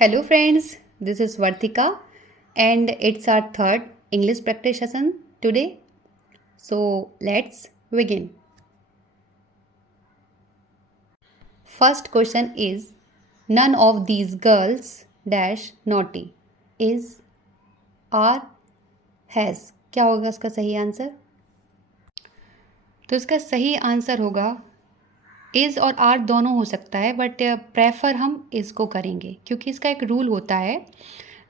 Hello friends, this is Vartika and it's our third English practice session today. So let's begin. First question is none of these girls dash naughty is are has. क्या होगा इसका सही answer? तो इसका सही answer होगा is और are दोनों हो सकता है बट प्रेफर हम इज़ को करेंगे क्योंकि इसका एक रूल होता है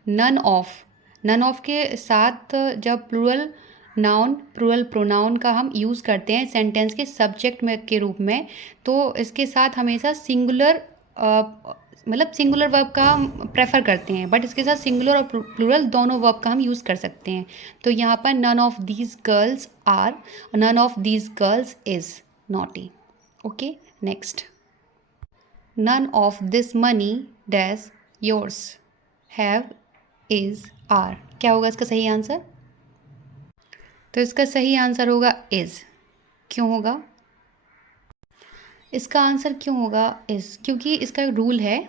नन ऑफ के साथ जब प्लूरल प्रोनाउन का हम यूज़ करते हैं सेंटेंस के सब्जेक्ट में के रूप में तो इसके साथ हमेशा सिंगुलर सिंगुलर वर्ब का हम प्रेफर करते हैं बट इसके साथ सिंगुलर और प्लूरल दोनों वर्ब का हम यूज़ कर सकते हैं। तो यहाँ पर none of these girls are none of these girls is naughty. Okay, next none of this money dash yours have is are। क्या होगा इसका सही आंसर? तो इसका सही आंसर होगा is। क्यों होगा? इसका आंसर क्यों होगा is? क्योंकि इसका एक रूल है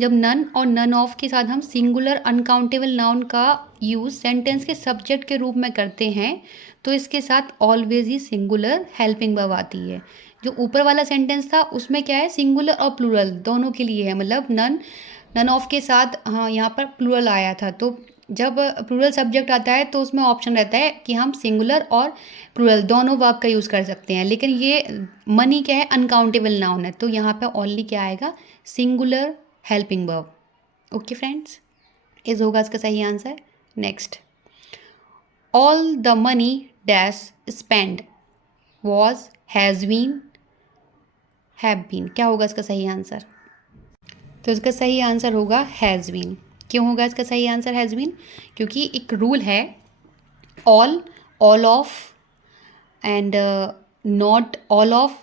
जब नन और नन ऑफ के साथ हम सिंगुलर अनकाउंटेबल नाउन का यूज़ सेंटेंस के सब्जेक्ट के रूप में करते हैं तो इसके साथ ऑलवेज ही सिंगुलर हेल्पिंग वर्ब आती है। जो ऊपर वाला सेंटेंस था उसमें क्या है, सिंगुलर और प्लूरल दोनों के लिए है, मतलब नन ऑफ के साथ हाँ यहाँ पर प्लूरल आया था। तो जब प्लूरल सब्जेक्ट आता है तो उसमें ऑप्शन रहता है कि हम सिंगुलर और प्लूरल दोनों वर्ब का यूज़ कर सकते हैं, लेकिन ये मनी क्या है, अनकाउंटेबल नाउन है, तो यहाँ पे ओनली क्या आएगा, singular helping verb. Okay friends, is होगा इसका सही answer. Next, all the money dash spend was has been have been. क्या होगा इसका सही आंसर? तो इसका सही आंसर होगा हैज़ बीन। क्यों होगा इसका सही आंसर हैज़ बीन? क्योंकि एक रूल है all of and not all of,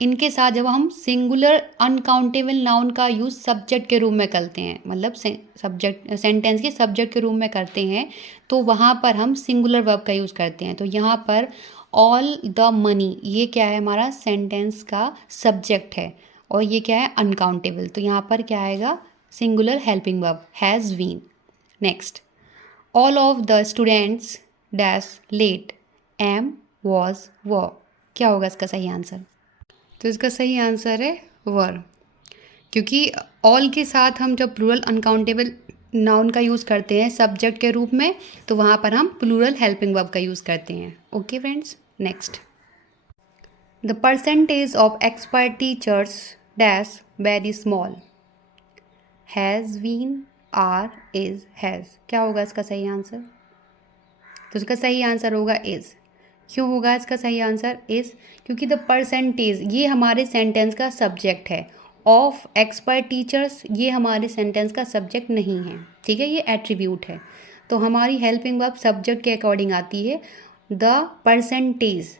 इनके साथ जब हम सिंगुलर अनकाउंटेबल नाउन का यूज़ सब्जेक्ट के रूप में करते हैं, मतलब सब्जेक्ट सेंटेंस के सब्जेक्ट के रूप में करते हैं तो वहाँ पर हम सिंगुलर वर्ब का यूज़ करते हैं। तो यहाँ पर ऑल द मनी ये क्या है, हमारा सेंटेंस का सब्जेक्ट है और ये क्या है, अनकाउंटेबल, तो यहाँ पर क्या आएगा, singular helping verb has been. Next, all of the students dash late am was were. क्या होगा इसका सही आंसर? तो इसका सही आंसर है वर, क्योंकि ऑल के साथ हम जब प्लूरल अनकाउंटेबल नाउन का यूज़ करते हैं सब्जेक्ट के रूप में तो वहाँ पर हम प्लूरल हेल्पिंग वर्ब का यूज़ करते हैं। Okay friends, next, the percentage of expert teachers dash very small has been are is has. क्या होगा इसका सही आंसर? तो इसका सही आंसर होगा इज़। क्यों होगा इसका सही आंसर इज़? क्योंकि द परसेंटेज ये हमारे सेंटेंस का सब्जेक्ट है, ऑफ एक्सपर्ट टीचर्स ये हमारे सेंटेंस का सब्जेक्ट नहीं है, ठीक है, ये एट्रीब्यूट है, तो हमारी हेल्पिंग वर्ब सब्जेक्ट के अकॉर्डिंग आती है। द परसेंटेज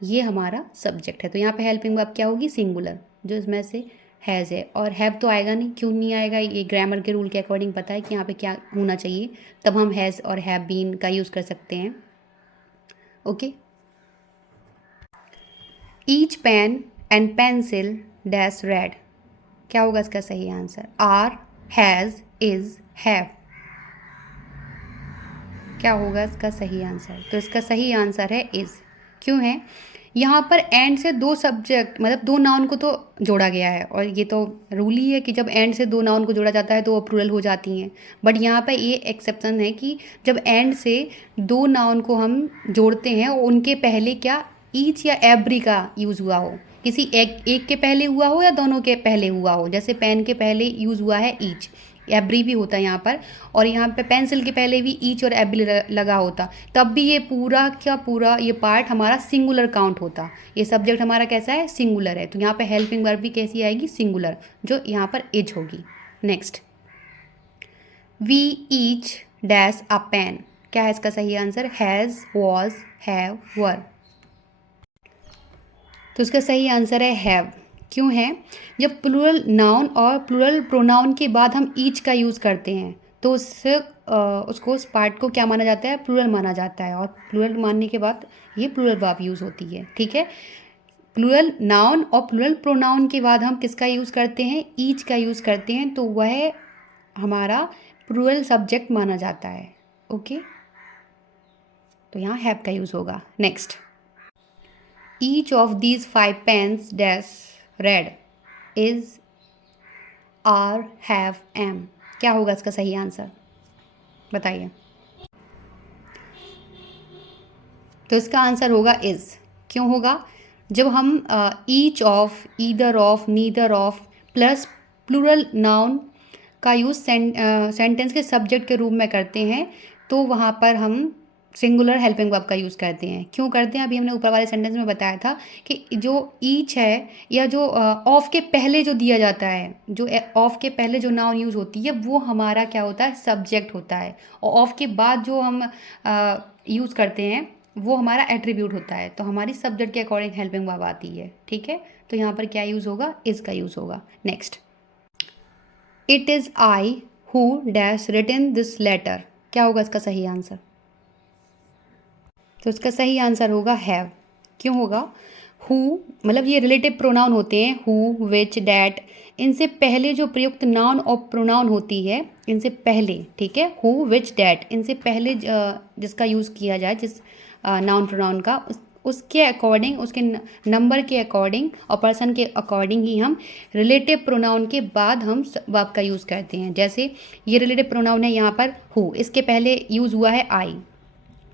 ये हमारा सब्जेक्ट है, तो यहाँ पे हेल्पिंग वर्ब क्या होगी, सिंगुलर, जो इसमें से हैज़ है, और हैव तो आएगा नहीं। क्यों नहीं आएगा? ये ग्रामर के रूल के अकॉर्डिंग पता है कि यहाँ पे क्या होना चाहिए, तब हम हैज़ और हैव बीन का यूज़ कर सकते हैं। Okay, each pen and pencil dash red. क्या होगा इसका सही answer? Are, has, is, have. क्या होगा इसका सही आंसर? तो इसका सही आंसर है इज़। क्यों है? यहाँ पर एंड से दो सब्जेक्ट मतलब दो नाउन को तो जोड़ा गया है, और ये तो रूल ही है कि जब एंड से दो नाउन को जोड़ा जाता है तो वो प्लूरल हो जाती हैं, बट यहाँ पर ये एक्सेप्शन है कि जब एंड से दो नाउन को हम जोड़ते हैं और उनके पहले क्या ईच या एवरी का यूज़ हुआ हो, किसी एक के पहले हुआ हो या दोनों के पहले हुआ हो, जैसे पेन के पहले यूज़ हुआ है ईच, एवरी भी होता है यहाँ पर, और यहाँ पे पेंसिल के पहले भी ईच और एवरी लगा होता, तब भी ये पूरा क्या पूरा ये पार्ट हमारा सिंगुलर काउंट होता। ये सब्जेक्ट हमारा कैसा है, सिंगुलर है, तो यहाँ पे हेल्पिंग वर्ब भी कैसी आएगी, सिंगुलर, जो यहाँ पर इज होगी। Next, we each dash a pen. क्या है इसका सही answer? Has, was, have, were. तो इसका सही आंसर है हैव। क्यों है? जब प्लूरल नाउन और प्लूरल प्रोनाउन के बाद हम ईच का यूज़ करते हैं तो उससे उसको उस पार्ट को क्या माना जाता है, प्लूरल माना जाता है, और प्लूरल मानने के बाद ये प्लूरल वर्ब यूज़ होती है, ठीक है। प्लूरल नाउन और प्लूरल प्रोनाउन के बाद हम किसका यूज़ करते हैं, ईच का यूज़ करते हैं, तो वह हमारा प्लूरल सब्जेक्ट माना जाता है। ओके, तो यहाँ हैव का यूज़ होगा। Next, each of these 5 pens dash red is are have am. क्या होगा इसका सही आंसर, बताइए। तो इसका आंसर होगा इज़। क्यों होगा? जब हम each of, either of, neither of plus plural noun का यूज़ सेंटेंस के सब्जेक्ट के रूप में करते हैं, तो वहाँ पर हम सिंगुलर हेल्पिंग वर्ब का यूज़ करते हैं। क्यों करते हैं? अभी हमने ऊपर वाले सेंटेंस में बताया था कि जो ईच है या जो ऑफ के पहले जो दिया जाता है, जो ऑफ के पहले जो नाउन यूज़ होती है, वो हमारा क्या होता है? सब्जेक्ट होता है। और ऑफ के बाद जो हम यूज़ करते हैं वो हमारा एट्रीब्यूट होता है। तो हमारी सब्जेक्ट के अकॉर्डिंग हेल्पिंग वर्ब आती है। ठीक है, तो यहाँ पर क्या यूज़ होगा? इज़ का यूज़ होगा। Next, it is I who dash written this letter. क्या होगा इसका सही आंसर? तो इसका सही आंसर होगा हैव। क्यों होगा? हु मतलब ये रिलेटिव प्रोनाउन होते हैं, हु, विच, डैट। इनसे पहले जो प्रयुक्त नाउन और प्रोनाउन होती है, इनसे पहले, ठीक है, हु, विच, डैट, इनसे पहले जिसका यूज़ किया जाए, जिस नाउन प्रोनाउन का, उसके अकॉर्डिंग, उसके नंबर के अकॉर्डिंग और पर्सन के अकॉर्डिंग ही हम रिलेटिव प्रोनाउन के बाद हम वर्ब का यूज़ करते हैं। जैसे ये रिलेटिव प्रोनाउन है यहाँ पर हु, इसके पहले यूज़ हुआ है आई,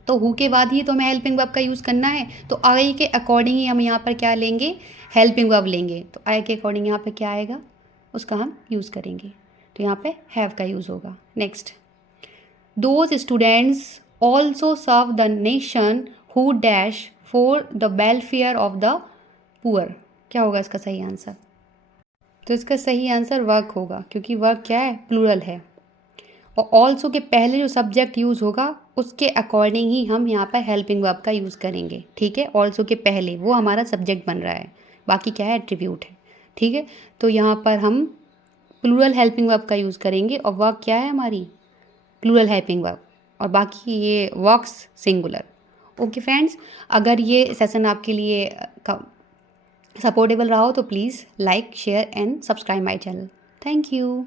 तो हु के बाद ही तो हमें हेल्पिंग वर्ब का यूज़ करना है। तो आई के अकॉर्डिंग ही हम यहाँ पर क्या लेंगे? हेल्पिंग वर्ब लेंगे। तो आई के अकॉर्डिंग यहाँ पे क्या आएगा? उसका हम यूज़ करेंगे। तो यहाँ पे हैव का यूज़ होगा। Next, those students also serve the nation who dash for the welfare of the poor. क्या होगा इसका सही आंसर? तो इसका सही आंसर वर्क होगा, क्योंकि वर्क क्या है? प्लूरल है। और ऑल्सो के पहले जो सब्जेक्ट यूज़ होगा उसके अकॉर्डिंग ही हम यहाँ पर हेल्पिंग वर्ब का यूज़ करेंगे। ठीक है, ऑल्सो के पहले वो हमारा सब्जेक्ट बन रहा है, बाकी क्या है? एट्रीब्यूट है। ठीक है, तो यहाँ पर हम प्लूरल हेल्पिंग वर्ब का यूज़ करेंगे और वर्क क्या है हमारी? प्लूरल हेल्पिंग वर्ब, और बाकी ये वर्क्स सिंगुलर। ओके फ्रेंड्स, अगर ये सेशन आपके लिए सपोर्टेबल रहा हो तो please like, share and subscribe my channel. Thank you.